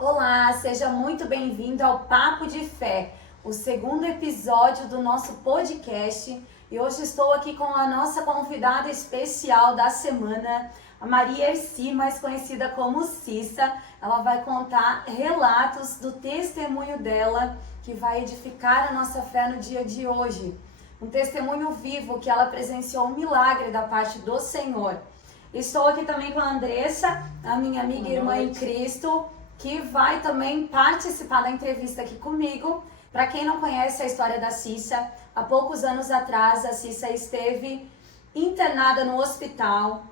Olá, seja muito bem-vindo ao Papo de Fé, o segundo episódio do nosso podcast. E hoje estou aqui com a nossa convidada especial da semana, a Maria Erci, mais conhecida como Cissa. Ela vai contar relatos do testemunho dela que vai edificar a nossa fé no dia de hoje. Um testemunho vivo que ela presenciou um milagre da parte do Senhor. Estou aqui também com a Andressa, a minha amiga e irmã em Cristo, que vai também participar da entrevista aqui comigo. Para quem não conhece a história da Cissa, há poucos anos atrás a Cissa esteve internada no hospital,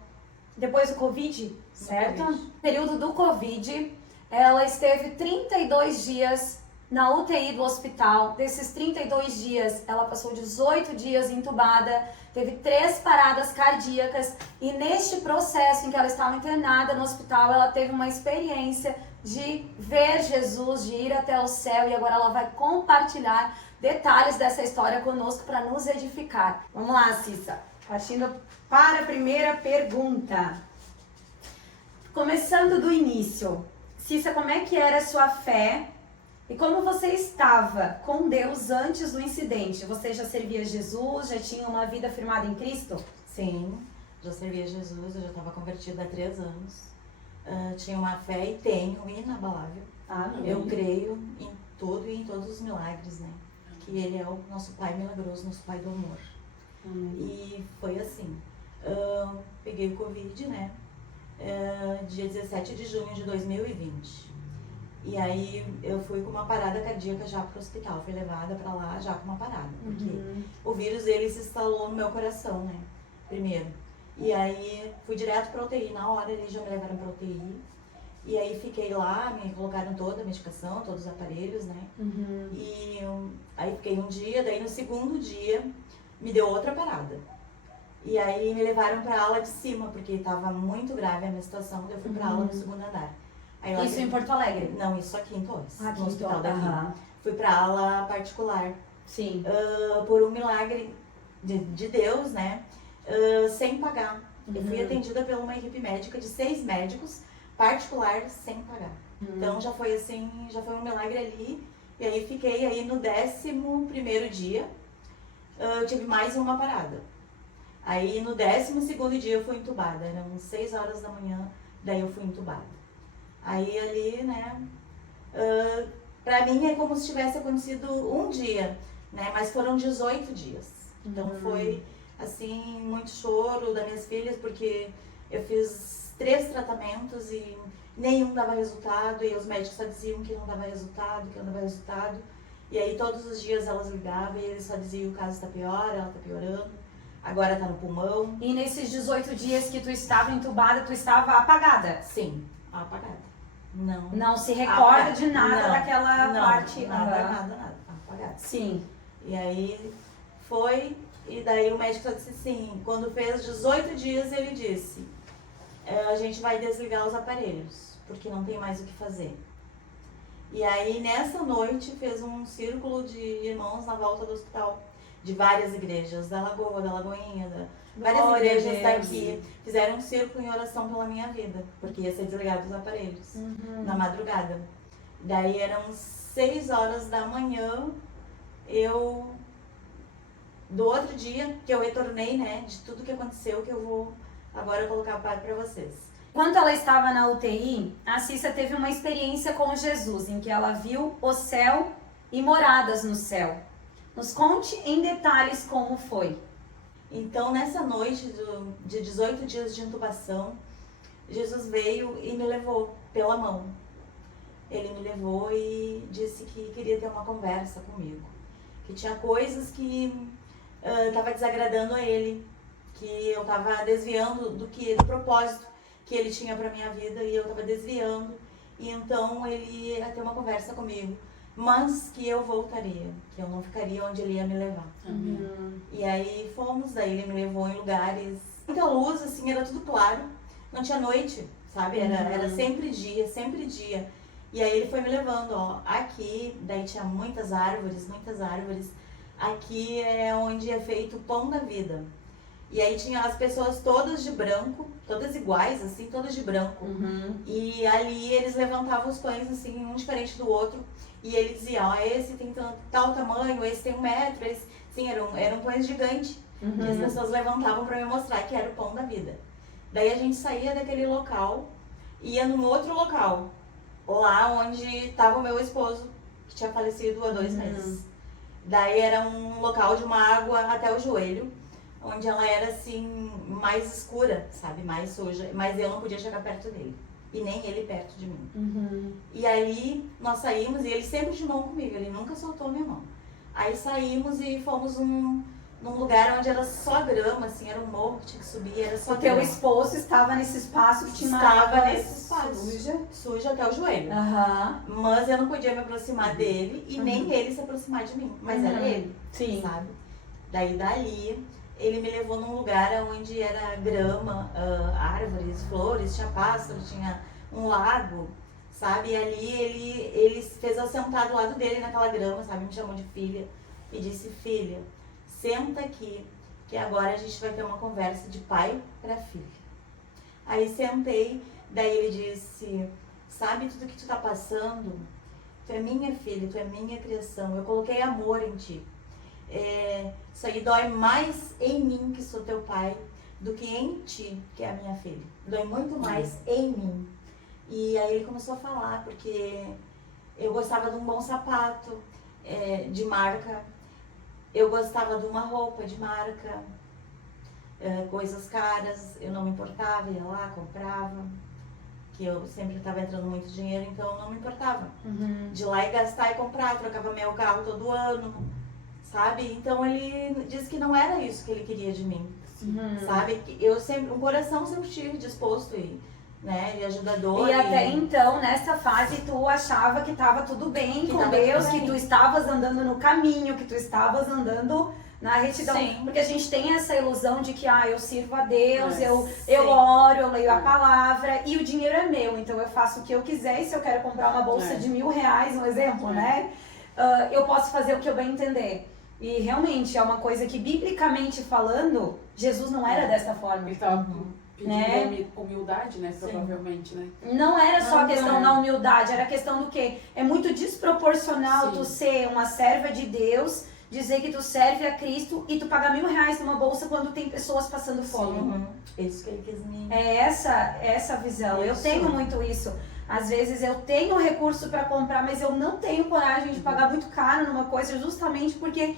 depois do Covid, certo? No período do Covid, ela esteve 32 dias na UTI do hospital. Desses 32 dias, ela passou 18 dias entubada, teve 3 paradas cardíacas e neste processo em que ela estava internada no hospital, ela teve uma experiência de ver Jesus, de ir até o céu, e agora ela vai compartilhar detalhes dessa história conosco para nos edificar. Vamos lá, Cissa. Partindo para a primeira pergunta. Começando do início. Cissa, como é que era a sua fé e como você estava com Deus antes do incidente? Você já servia Jesus? Já tinha uma vida firmada em Cristo? Sim, já servia Jesus, eu já estava convertida há 3 anos. Tinha uma fé e tenho inabalável. Eu creio em tudo e em todos os milagres, né? Que Ele é o nosso Pai milagroso, nosso Pai do amor. E foi assim, peguei o Covid, né? Dia 17 de junho de 2020. E aí eu fui com uma parada cardíaca já pro hospital, fui levada pra lá já com uma parada. Porque o vírus, ele se instalou no meu coração, né? Primeiro. E aí fui direto pra UTI, na hora eles já me levaram pra UTI. E aí fiquei lá, me colocaram toda a medicação, todos os aparelhos, né? E aí fiquei um dia, daí no segundo dia me deu outra parada. E aí me levaram pra ala de cima, porque tava muito grave a minha situação, daí eu fui pra ala no segundo andar. Aí lá Isso em Porto Alegre? Não, isso aqui em Torres, Aqui no hospital daqui. Fui pra ala particular. Sim. Por um milagre de Deus, né? Sem pagar. Eu fui atendida por uma equipe médica de 6 médicos, particular, sem pagar. Então já foi assim, já foi um milagre ali. E aí fiquei aí no 11º dia, eu tive mais uma parada. Aí no 12º dia eu fui entubada, eram 6 horas da manhã, daí eu fui entubada. Aí ali, né, pra mim é como se tivesse acontecido um dia, né, mas foram 18 dias. Então foi, assim, muito choro das minhas filhas, porque eu fiz 3 tratamentos e nenhum dava resultado, e os médicos só diziam que não dava resultado, que não dava resultado. E aí todos os dias elas ligavam e eles só diziam: o caso está pior, ela está piorando, agora está no pulmão. E nesses 18 dias que tu estava entubada, tu estava apagada? Sim, apagada. Não se recorda de nada daquela parte? Nada, apagada. Sim. E aí foi, e daí o médico só disse assim, quando fez 18 dias ele disse: a gente vai desligar os aparelhos, porque não tem mais o que fazer. E aí nessa noite fez um círculo de irmãos na volta do hospital, de várias igrejas, da Lagoa, da Lagoinha, várias igrejas daqui, fizeram um círculo em oração pela minha vida, porque ia ser desligado os aparelhos, na madrugada. Daí eram 6 horas da manhã, do outro dia, que eu retornei, né, de tudo que aconteceu, que eu vou agora colocar para vocês. Quando ela estava na UTI, a Cissa teve uma experiência com Jesus, em que ela viu o céu e moradas no céu. Nos conte em detalhes como foi. Então, nessa noite de 18 dias de intubação, Jesus veio e me levou pela mão. Ele me levou e disse que queria ter uma conversa comigo. Que tinha coisas que estava desagradando a ele, que eu estava desviando do propósito que ele tinha para minha vida, e eu estava desviando. E então ele ia ter uma conversa comigo, mas que eu voltaria, que eu não ficaria onde ele ia me levar. E aí fomos, daí ele me levou em lugares, muita luz, assim, era tudo claro, não tinha noite, sabe? Era sempre dia, sempre dia. E aí ele foi me levando, ó, aqui, daí tinha muitas árvores, aqui é onde é feito o pão da vida. E aí tinha as pessoas todas de branco, todas iguais, assim, todas de branco. E ali eles levantavam os pães, assim, um diferente do outro. E ele dizia, ó, esse tem tal tamanho, esse tem 1 metro, esse... Sim, eram pães gigantes. Que as pessoas levantavam para me mostrar que era o pão da vida. Daí a gente saía daquele local, ia num outro local, lá onde estava o meu esposo, que tinha falecido há 2 meses. Daí era um local de uma água até o joelho, onde ela era assim, mais escura, sabe, mais suja, mas eu não podia chegar perto dele, e nem ele perto de mim. E aí nós saímos, e ele sempre de mão comigo, ele nunca soltou minha mão. Aí saímos e fomos num lugar onde era só grama, assim, era um morro que tinha que subir, era só grama. O teu esposo estava nesse espaço que tinha Estava nesse espaço. Suja Até o joelho. Mas eu não podia me aproximar dele e nem ele se aproximar de mim. Mas era ele, sabe? Daí dali, ele me levou num lugar onde era grama, árvores, flores, tinha pássaro, tinha um lago, sabe? E ali ele fez eu sentar do lado dele naquela grama, sabe? Me chamou de filha e disse, filha, senta aqui, que agora a gente vai ter uma conversa de pai para filho. Aí sentei, daí ele disse, sabe tudo que tu tá passando? Tu é minha filha, tu é minha criação, eu coloquei amor em ti. Isso aí dói mais em mim, que sou teu pai, do que em ti, que é a minha filha. Dói muito mais em mim. E aí ele começou a falar, porque eu gostava de um bom sapato, de marca. Eu gostava de uma roupa de marca, coisas caras, eu não me importava, ia lá, comprava, que eu sempre estava entrando muito dinheiro, então eu não me importava. De ir lá e gastar e comprar, trocava meu carro todo ano, sabe? Então ele disse que não era isso que ele queria de mim, sabe? Eu sempre, um coração sempre tive disposto e ajudador. E até então, nessa fase, tu achava que estava tudo bem que com Deus, que tu estavas andando no caminho, que tu estavas andando na retidão. Sim. Porque a gente tem essa ilusão de que, eu sirvo a Deus, eu oro, eu leio a palavra e o dinheiro é meu, então eu faço o que eu quiser. E se eu quero comprar uma bolsa de R$1.000, um exemplo, né? Eu posso fazer o que eu bem entender. E realmente é uma coisa que, biblicamente falando, Jesus não era dessa forma. Ele estava pedindo humildade, né? Provavelmente, né? Não era só a questão da humildade, era a questão do quê? É muito desproporcional tu ser uma serva de Deus, dizer que tu serve a Cristo e tu pagar R$1.000 numa bolsa quando tem pessoas passando fome. Isso que ele quis me... É essa visão. Eu tenho muito isso. Às vezes eu tenho recurso para comprar, mas eu não tenho coragem de pagar muito caro numa coisa, justamente porque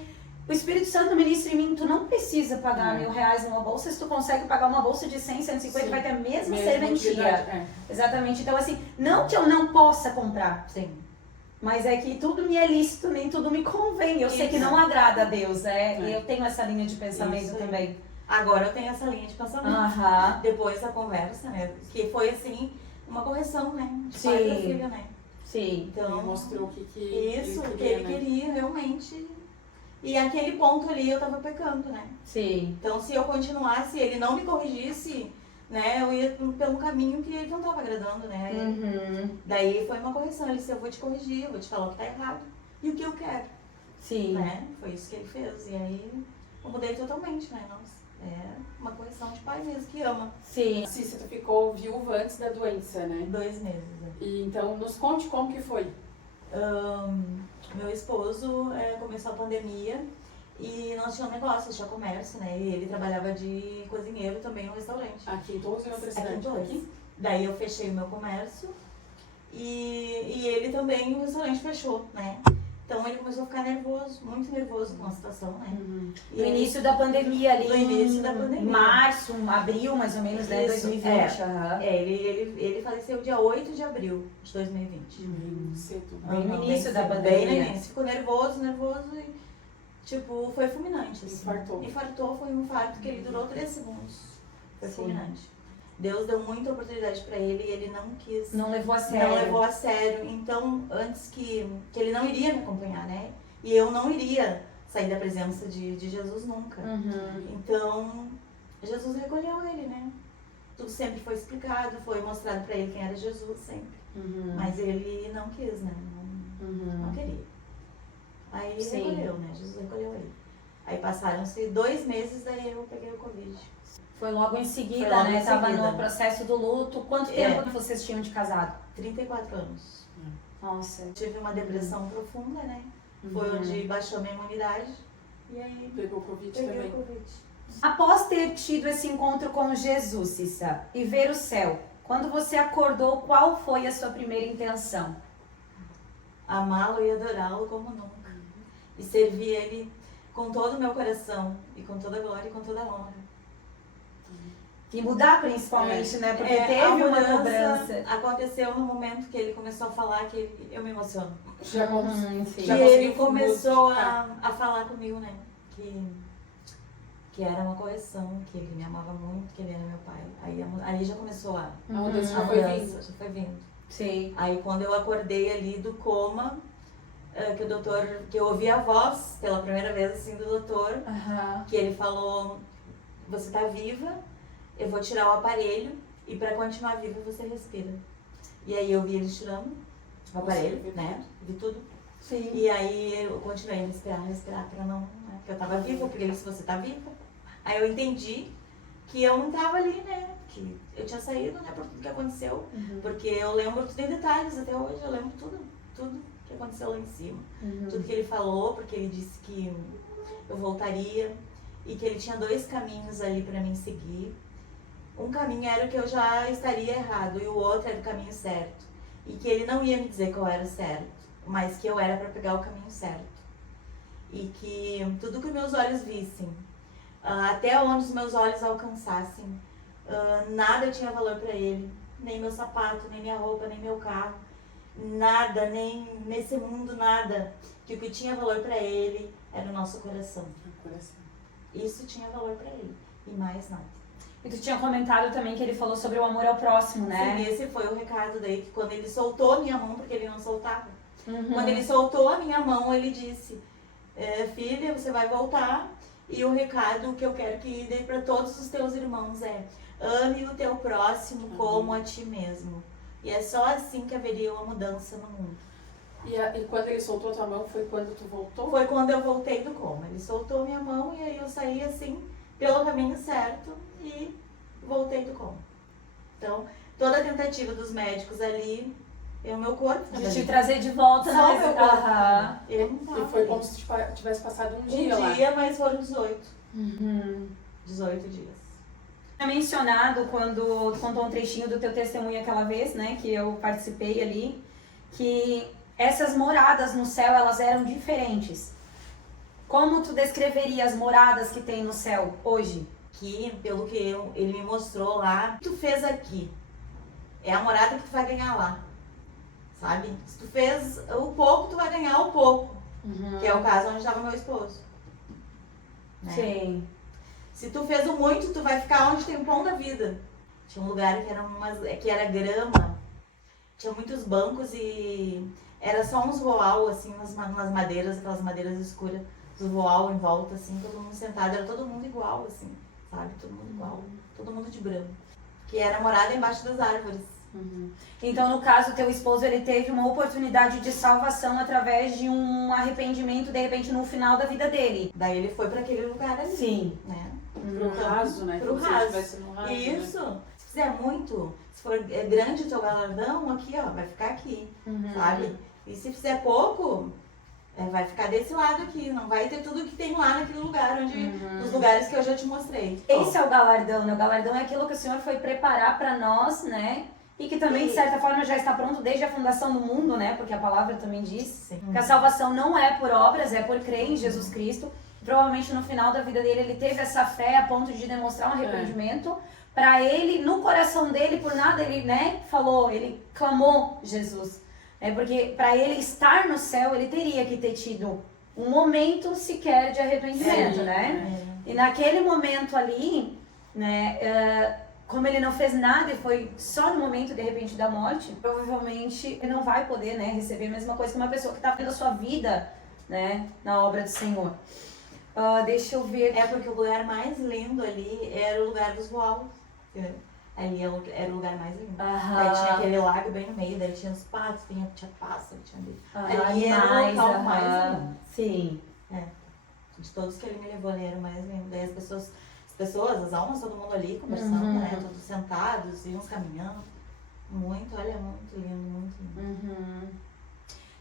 o Espírito Santo ministra em mim, tu não precisa pagar R$1.000 numa bolsa, se tu consegue pagar uma bolsa de 100, 150, vai ter a mesma serventia. Exatamente. Então assim, não que eu não possa comprar, mas é que tudo me é lícito, nem tudo me convém. Eu sei que não agrada a Deus, e eu tenho essa linha de pensamento também. Agora eu tenho essa linha de pensamento. Depois da conversa, né? Que foi assim, uma correção, né? De pai pra filho, né? Então, ele mostrou o que isso, o que ele queria realmente. E aquele ponto ali eu tava pecando, né? Então se eu continuasse, ele não me corrigisse, né? Eu ia pelo caminho que ele não tava agradando, né? Daí foi uma correção, ele disse, eu vou te corrigir, eu vou te falar o que tá errado e o que eu quero. Né? Foi isso que ele fez. E aí eu mudei totalmente, né? Nossa, é uma correção de pai mesmo, que ama. Cícia, tu ficou viúva antes da doença, né? 2 meses. E então, nos conte como que foi. Meu esposo começou a pandemia e nós tínhamos negócio, tinha comércio, né? E ele trabalhava de cozinheiro também no restaurante. Aqui em Torres e outra cidade? Aqui em Torres. Daí eu fechei o meu comércio e ele também, o restaurante fechou, né? Então ele começou a ficar nervoso, muito nervoso com a situação, né? No início da pandemia ali, no início da pandemia. Em março, abril mais ou menos, né? 2020. Ele faleceu dia 8 de abril de 2020. Bem cedo. Bem no início da pandemia. Bem no início. Ficou nervoso e, tipo, foi fulminante. Assim. Infartou, foi um infarto que ele durou 3 segundos. Foi fulminante. Deus deu muita oportunidade para ele e ele não quis. Não levou a sério. Então, antes que ele não iria me acompanhar, né? E eu não iria sair da presença de Jesus nunca. Então, Jesus recolheu ele, né? Tudo sempre foi explicado, foi mostrado para ele quem era Jesus sempre. Mas ele não quis, né? Não queria. Aí ele recolheu, né? Jesus recolheu ele. Aí passaram-se 2 meses, daí eu peguei o Covid. Foi logo em seguida, Foi logo né? em Tava seguida. no processo do luto. Quanto tempo que vocês tinham de casado? 34 anos. Nossa. Tive uma depressão profunda, né? Foi onde baixou minha imunidade. E aí Pegou o Covid peguei também. o Covid. Após ter tido esse encontro com Jesus, Cissa, e ver o céu, quando você acordou, qual foi a sua primeira intenção? Amá-lo e adorá-lo como nunca. E servir Ele com todo o meu coração, e com toda a glória e com toda a honra. E mudar principalmente, né? Porque A teve uma mudança cobrança. aconteceu no momento que ele começou a falar que eu me emociono. Já Enfim. E Já ele conseguiu começou modificar. a falar comigo, né? Que era uma correção, que ele me amava muito, que ele era meu pai. Aí já começou a mudança já a foi mudança, vindo. já foi vindo. Sim. Aí quando eu acordei ali do coma, que eu ouvi a voz pela primeira vez assim do doutor, Aham. que ele falou, você tá viva, eu vou tirar o aparelho e para continuar viva você respira. E aí eu vi ele tirando o aparelho, viu né? Vi tudo. Sim. E aí eu continuei a respirar pra não, né? Porque eu tava viva, porque ele disse, você tá viva. Aí eu entendi que eu não tava ali, né? Que eu tinha saído, né? Por tudo que aconteceu. Porque eu lembro tudo em detalhes até hoje, eu lembro tudo que aconteceu lá em cima. Tudo que ele falou, porque ele disse que eu voltaria e que ele tinha 2 caminhos ali pra mim seguir. Um caminho era o que eu já estaria errado e o outro era o caminho certo. E que ele não ia me dizer qual era o certo, mas que eu era para pegar o caminho certo. E que tudo que meus olhos vissem, até onde os meus olhos alcançassem, nada tinha valor para ele. Nem meu sapato, nem minha roupa, nem meu carro. Nada, nem nesse mundo, nada. Que o que tinha valor para ele era o nosso coração. Isso tinha valor para ele. E mais nada. E tu tinha comentado também que ele falou sobre o amor ao próximo, né? Sim, esse foi o recado daí, que quando ele soltou a minha mão, porque ele não soltava. Uhum. Quando ele soltou a minha mão, ele disse, filha, você vai voltar, e o recado que eu quero que dê para todos os teus irmãos é, ame o teu próximo como a ti mesmo. E é só assim que haveria uma mudança no mundo. E quando ele soltou a tua mão, foi quando tu voltou? Foi quando eu voltei do coma. Ele soltou minha mão e aí eu saí assim, pelo caminho certo, e voltei do coma. Então, toda a tentativa dos médicos ali, o meu corpo De tava te ali. trazer de volta, Só o né? meu corpo. Aham. Eu não tava E foi ali. como se tivesse passado um Um dia lá. dia, mas foram 18. Uhum. 18 dias. Tinha mencionado quando tu contou um trechinho do teu testemunho aquela vez, né? Que eu participei ali, que essas moradas no céu, elas eram diferentes. Como tu descreveria as moradas que tem no céu hoje? Que, pelo que ele me mostrou lá, o que tu fez aqui é a morada que tu vai ganhar lá. Sabe? Se tu fez o pouco, tu vai ganhar o pouco. Que é o caso onde estava meu esposo. Né? Sim. Se tu fez o muito, tu vai ficar onde tem o pão da vida. Tinha um lugar que era grama, tinha muitos bancos e era só uns voal, assim, nas madeiras, aquelas madeiras escuras, os voal em volta, assim, todo mundo sentado, era todo mundo igual, assim, sabe? Todo mundo igual, todo mundo de branco. Que era morada embaixo das árvores. Então, no caso, teu esposo, ele teve uma oportunidade de salvação através de um arrependimento, de repente, no final da vida dele. Daí ele foi para aquele lugar ali, Sim. né? Pro raso, né? Pro Como se ele raso. estivesse no raso, Isso. Né? Se fizer muito, se for grande o teu galardão, aqui, ó, vai ficar aqui, sabe? E se fizer pouco, vai ficar desse lado aqui. Não vai ter tudo que tem lá naquele lugar, nos lugares que eu já te mostrei. Esse é o galardão, né? O galardão é aquilo que o Senhor foi preparar para nós, né? E que também, de certa forma, já está pronto desde a fundação do mundo, né? Porque a palavra também diz Sim. que a salvação não é por obras, é por crer em Jesus Cristo. Provavelmente no final da vida dele, ele teve essa fé a ponto de demonstrar um arrependimento. Para ele, no coração dele, por nada, ele, né, falou, ele clamou Jesus. Porque para ele estar no céu, ele teria que ter tido um momento sequer de arrependimento, né? E naquele momento ali, né, como ele não fez nada e foi só no momento, de repente, da morte, provavelmente ele não vai poder, né, receber a mesma coisa que uma pessoa que está vendo a sua vida, né, na obra do Senhor. Deixa eu ver. Porque o lugar mais lindo ali era o lugar dos voalos. Ali era o lugar mais lindo. Daí tinha aquele lago bem no meio, daí tinha os patos, tinha pássaro, tinha ali era o Animais, local mais lindo. Sim. De todos que ele me levou, ele era o mais lindo. Daí as pessoas, as almas, todo mundo ali conversando, né? Todos sentados e uns caminhando. Muito, olha, muito lindo, muito lindo.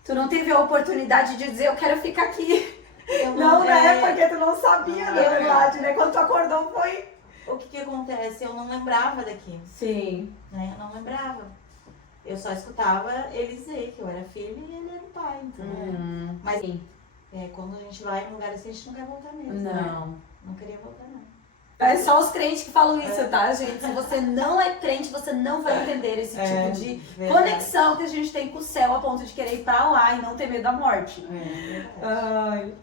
Tu não teve a oportunidade de dizer, eu quero ficar aqui. Eu Não, né? é, Porque tu não sabia, na verdade, né? Quando tu acordou foi... O que acontece? Eu não lembrava daqui, Sim. né? Eu não lembrava. Eu só escutava ele dizer que eu era filho e ele era o pai, então Mas Sim. quando a gente vai em um lugar assim, a gente não quer voltar mesmo. Não. Né? Não queria voltar, não. É só os crentes que falam isso, tá, gente? Se você não é crente, você não vai entender esse tipo de verdade. conexão que a gente tem com o céu a ponto de querer ir pra lá e não ter medo da morte. Ai.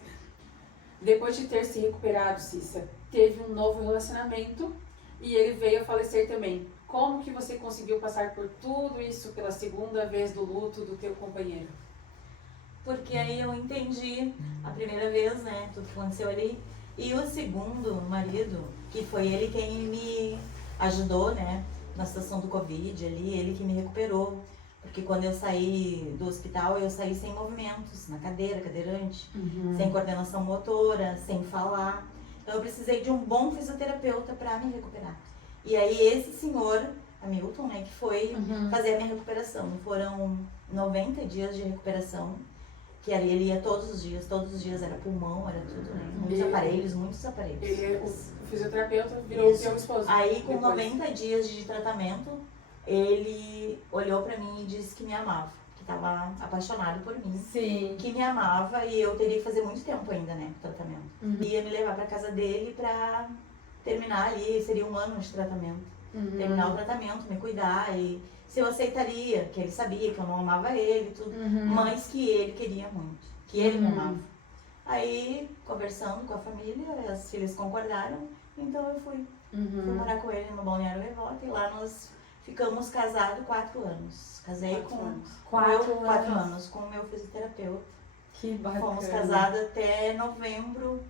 Depois de ter se recuperado, Cissa, teve um novo relacionamento e ele veio a falecer também. Como que você conseguiu passar por tudo isso pela segunda vez do luto do teu companheiro? Porque aí eu entendi a primeira vez, né, tudo que aconteceu ali. E o segundo marido, que foi ele quem me ajudou, né, na situação do Covid ali, ele que me recuperou. Porque quando eu saí do hospital, eu saí sem movimentos, na cadeira, cadeirante, sem coordenação motora, sem falar. Então eu precisei de um bom fisioterapeuta para me recuperar. E aí esse senhor, Hamilton, né, que foi fazer a minha recuperação. Foram 90 dias de recuperação, que ele ia todos os dias era pulmão, era tudo, né? Muitos aparelhos. Ele, o fisioterapeuta, virou o teu esposo. Aí com depois. 90 dias de tratamento, ele olhou pra mim e disse que me amava, que estava apaixonado por mim. Sim. Que me amava e eu teria que fazer muito tempo ainda, né, tratamento. Ia me levar pra casa dele pra terminar ali, seria 1 ano de tratamento. Terminar o tratamento, me cuidar e se eu aceitaria, que ele sabia que eu não amava ele e tudo, mas que ele queria muito, que ele me amava. Aí, conversando com a família, as filhas concordaram, então eu fui morar com ele no Balneário Gaivota e lá nós ficamos casados 4 anos. Casei com 4 anos com o meu fisioterapeuta. Que bacana. Fomos casados até novembro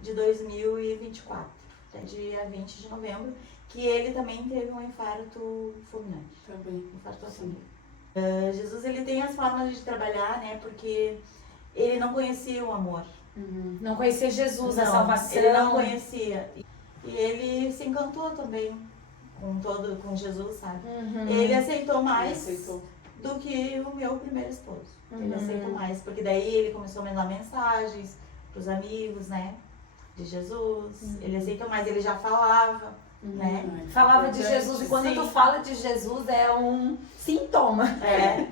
de 2024, até dia 20 de novembro, que ele também teve um infarto fulminante. Também. Infarto Jesus, ele tem as formas de trabalhar, né, porque ele não conhecia o amor. Não conhecer Jesus, a Não, salvação. ele não conhecia. E ele se encantou também com Jesus, sabe? Ele aceitou mais do que o meu primeiro esposo. Ele aceitou mais, porque daí ele começou a mandar mensagens pros amigos, né, de Jesus. Ele aceitou mais, ele já falava, né? Falava de Jesus e quando tu fala de Jesus é um sintoma.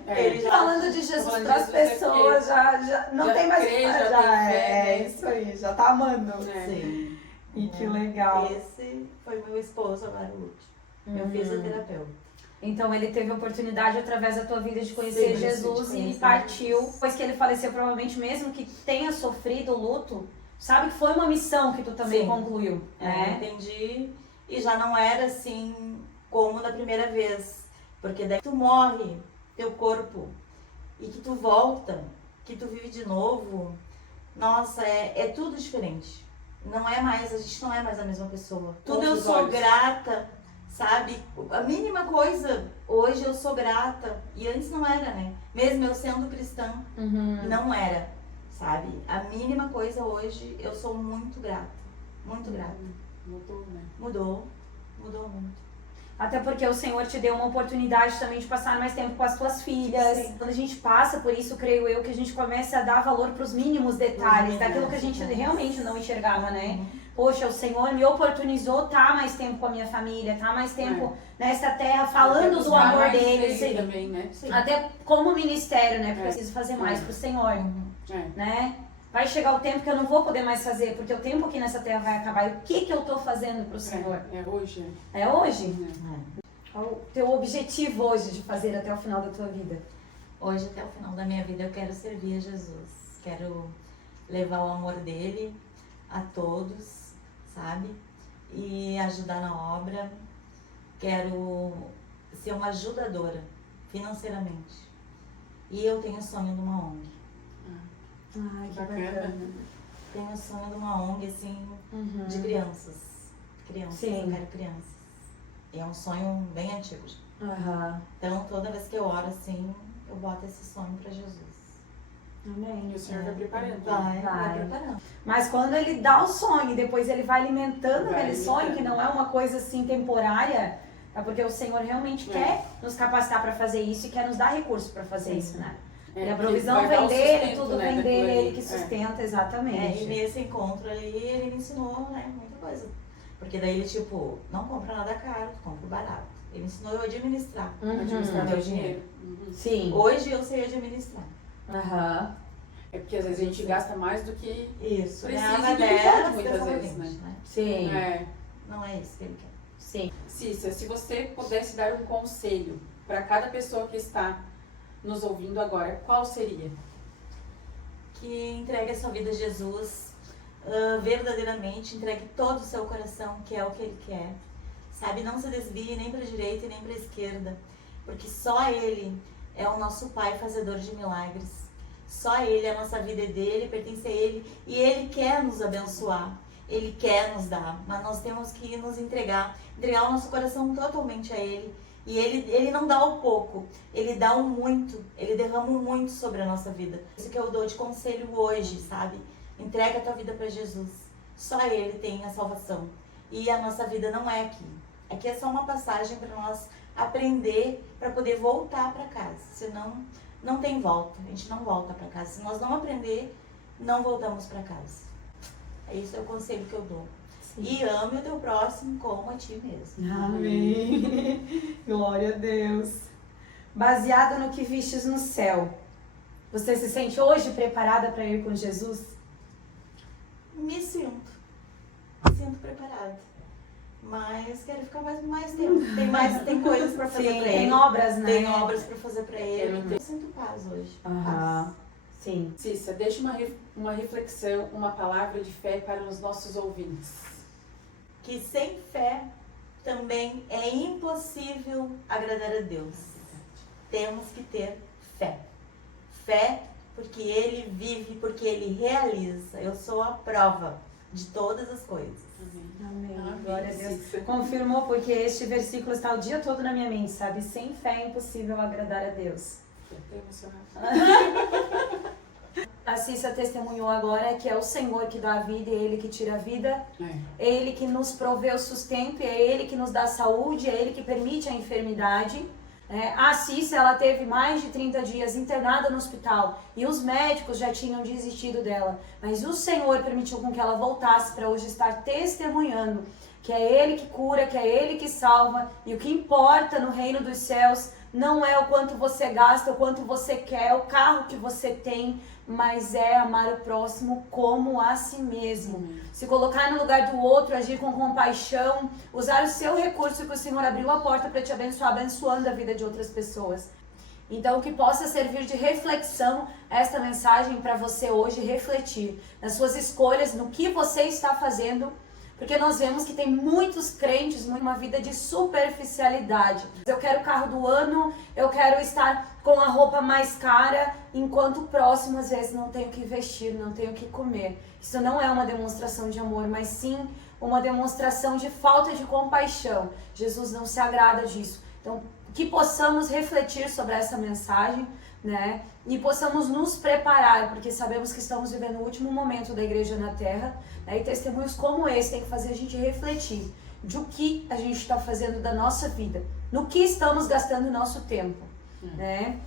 Ele já Falando de Jesus Falando para as de Jesus pessoas já não já tem mais crê, já já tem fé, é né? isso aí, já tá amando. Sim. E que legal. Esse foi meu esposo agora o último. Meu fisioterapeuta. Então ele teve a oportunidade através da tua vida de conhecer Sim, Jesus de e conhecer partiu. Jesus. Depois que ele faleceu, provavelmente mesmo que tenha sofrido o luto, sabe que foi uma missão que tu também Sim. concluiu, Eu né? entendi. E já não era assim como da primeira vez. Porque daí tu morre, teu corpo, e que tu volta, que tu vive de novo, nossa, é tudo diferente. Não é mais, a gente não é mais a mesma pessoa. Tudo eu Outros sou olhos. grata, sabe? A mínima coisa, hoje eu sou grata. E antes não era, né? Mesmo eu sendo cristã, não era, sabe? A mínima coisa hoje, eu sou muito grata. Muito grata. Mudou, né? Mudou muito. Até porque o Senhor te deu uma oportunidade também de passar mais tempo com as tuas filhas. Sim. Quando a gente passa por isso, creio eu, que a gente começa a dar valor para os mínimos detalhes, daquilo que a gente realmente não enxergava, né? Poxa, o Senhor me oportunizou estar mais tempo com a minha família, estar mais tempo nesta terra, falando do Buscar amor mais deles. dele também, né? Até como ministério, né? Preciso fazer mais pro Senhor, né? Vai chegar o tempo que eu não vou poder mais fazer, porque o tempo aqui nessa terra vai acabar. E o que eu tô fazendo pro Senhor? É hoje. É hoje? É. Qual o teu objetivo hoje de fazer até o final da tua vida? Hoje, até o final da minha vida, eu quero servir a Jesus. Quero levar o amor dele a todos, sabe? E ajudar na obra. Quero ser uma ajudadora financeiramente. E eu tenho o sonho de uma ONG. Ai, que Bacana. bacana. Tenho o sonho de uma ONG, assim, de crianças. Crianças, Sim. eu quero crianças. E é um sonho bem antigo já. Aham. Então, toda vez que eu oro, assim, eu boto esse sonho pra Jesus. Amém. E o Senhor vai preparando. Vai preparando. Mas quando ele dá o sonho e depois ele vai alimentando aquele sonho, que não é uma coisa assim temporária, é porque o Senhor realmente quer nos capacitar para fazer isso e quer nos dar recursos para fazer isso, né? E a provisão vem dele, tudo vem dele, ele que sustenta, exatamente. E nesse encontro aí, ele me ensinou, né, muita coisa. Porque daí ele, tipo, não compra nada caro, compra barato. Ele me ensinou eu a administrar. Administrar meu dinheiro. Sim. Hoje eu sei administrar. É porque às vezes a gente gasta mais do que Isso. precisa Ganhava e do que 10, pode, muitas vezes, né? Sim. Não é isso que ele quer. Sim. Cícia, se você pudesse dar um conselho para cada pessoa que está nos ouvindo agora, qual seria? Que entregue a sua vida a Jesus, verdadeiramente, entregue todo o seu coração, que é o que Ele quer. Sabe, não se desvie nem para a direita e nem para a esquerda, porque só Ele é o nosso Pai fazedor de milagres. Só Ele, a nossa vida é dele, pertence a Ele, e Ele quer nos abençoar. Ele quer nos dar, mas nós temos que nos entregar o nosso coração totalmente a Ele. E ele não dá o pouco, Ele dá o muito, Ele derrama o muito sobre a nossa vida. Isso que eu dou de conselho hoje, sabe? Entrega a tua vida para Jesus. Só Ele tem a salvação. E a nossa vida não é aqui. Aqui é só uma passagem para nós aprender, para poder voltar para casa. Senão, não tem volta. A gente não volta para casa. Se nós não aprender, não voltamos para casa. Esse é o conselho que eu dou. Sim. E ame o teu próximo como a ti mesmo. Amém. Glória a Deus. Baseado no que vistes no céu, você se sente hoje preparada para ir com Jesus? Me sinto preparada. Mas quero ficar mais tempo. Tem coisas para fazer para ele. Tem obras, né? Tem obras para fazer para ele. Eu sinto paz hoje. Paz. Sim. Cícia, deixa uma reflexão, uma palavra de fé para os nossos ouvintes. Que sem fé também é impossível agradar a Deus. Temos que ter fé. Fé porque Ele vive, porque Ele realiza. Eu sou a prova de todas as coisas. Amém. Glória a Deus. Confirmou, porque este versículo está o dia todo na minha mente, sabe? Sem fé é impossível agradar a Deus. Estou emocionada. A Cícia testemunhou agora que é o Senhor que dá a vida, é Ele que tira a vida, é Ele que nos provê o sustento, é Ele que nos dá saúde, é Ele que permite a enfermidade. A Cícia, ela teve mais de 30 dias internada no hospital e os médicos já tinham desistido dela, mas o Senhor permitiu com que ela voltasse para hoje estar testemunhando que é Ele que cura, que é Ele que salva, e o que importa no reino dos céus não é o quanto você gasta, o quanto você quer, o carro que você tem, mas é amar o próximo como a si mesmo. Se colocar no lugar do outro, agir com compaixão, usar o seu recurso que o Senhor abriu a porta para te abençoar, abençoando a vida de outras pessoas. Então, que possa servir de reflexão esta mensagem para você hoje refletir nas suas escolhas, no que você está fazendo, porque nós vemos que tem muitos crentes, uma vida de superficialidade. Eu quero o carro do ano, eu quero estar com a roupa mais cara, enquanto o próximo às vezes não tem o que vestir, não tem o que comer. Isso não é uma demonstração de amor, mas sim uma demonstração de falta de compaixão. Jesus não se agrada disso. Então, que possamos refletir sobre essa mensagem, né? E possamos nos preparar, porque sabemos que estamos vivendo o último momento da igreja na Terra, né? E testemunhos como esse tem que fazer a gente refletir de o que a gente está fazendo da nossa vida, no que estamos gastando o nosso tempo, né?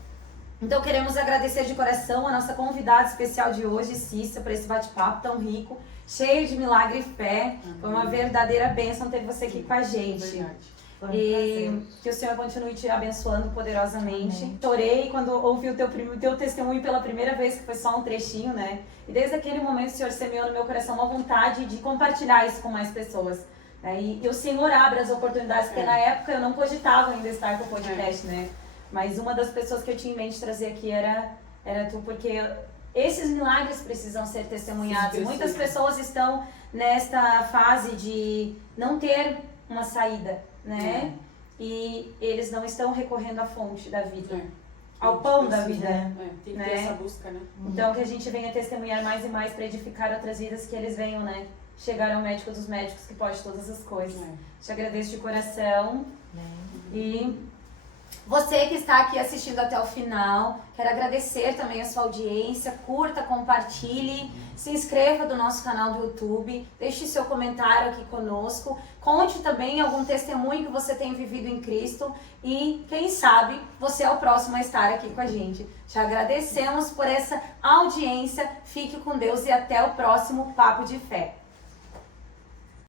Então queremos agradecer de coração a nossa convidada especial de hoje, Cícia, por esse bate-papo tão rico, cheio de milagre e fé. Foi uma verdadeira bênção ter você aqui com a gente. Verdade. E que o Senhor continue te abençoando poderosamente. Amém. Chorei quando ouvi o teu testemunho pela primeira vez, que foi só um trechinho, né? E desde aquele momento o Senhor semeou no meu coração uma vontade de compartilhar isso com mais pessoas. Né? E o Senhor abre as oportunidades, porque na época eu não cogitava ainda estar com o podcast, né? Mas uma das pessoas que eu tinha em mente trazer aqui era tu, porque esses milagres precisam ser testemunhados. Muitas pessoas estão nesta fase de não ter uma saída, né? E eles não estão recorrendo à fonte da vida, ao pão da vida. Tem que ter essa busca, né? Então que a gente venha testemunhar mais e mais para edificar outras vidas, que eles venham, né? Chegar ao médico dos médicos que pode todas as coisas. Te agradeço de coração. E Você que está aqui assistindo até o final, quero agradecer também a sua audiência, curta, compartilhe, se inscreva no nosso canal do YouTube, deixe seu comentário aqui conosco, conte também algum testemunho que você tem vivido em Cristo e quem sabe você é o próximo a estar aqui com a gente. Te agradecemos por essa audiência, fique com Deus e até o próximo Papo de Fé.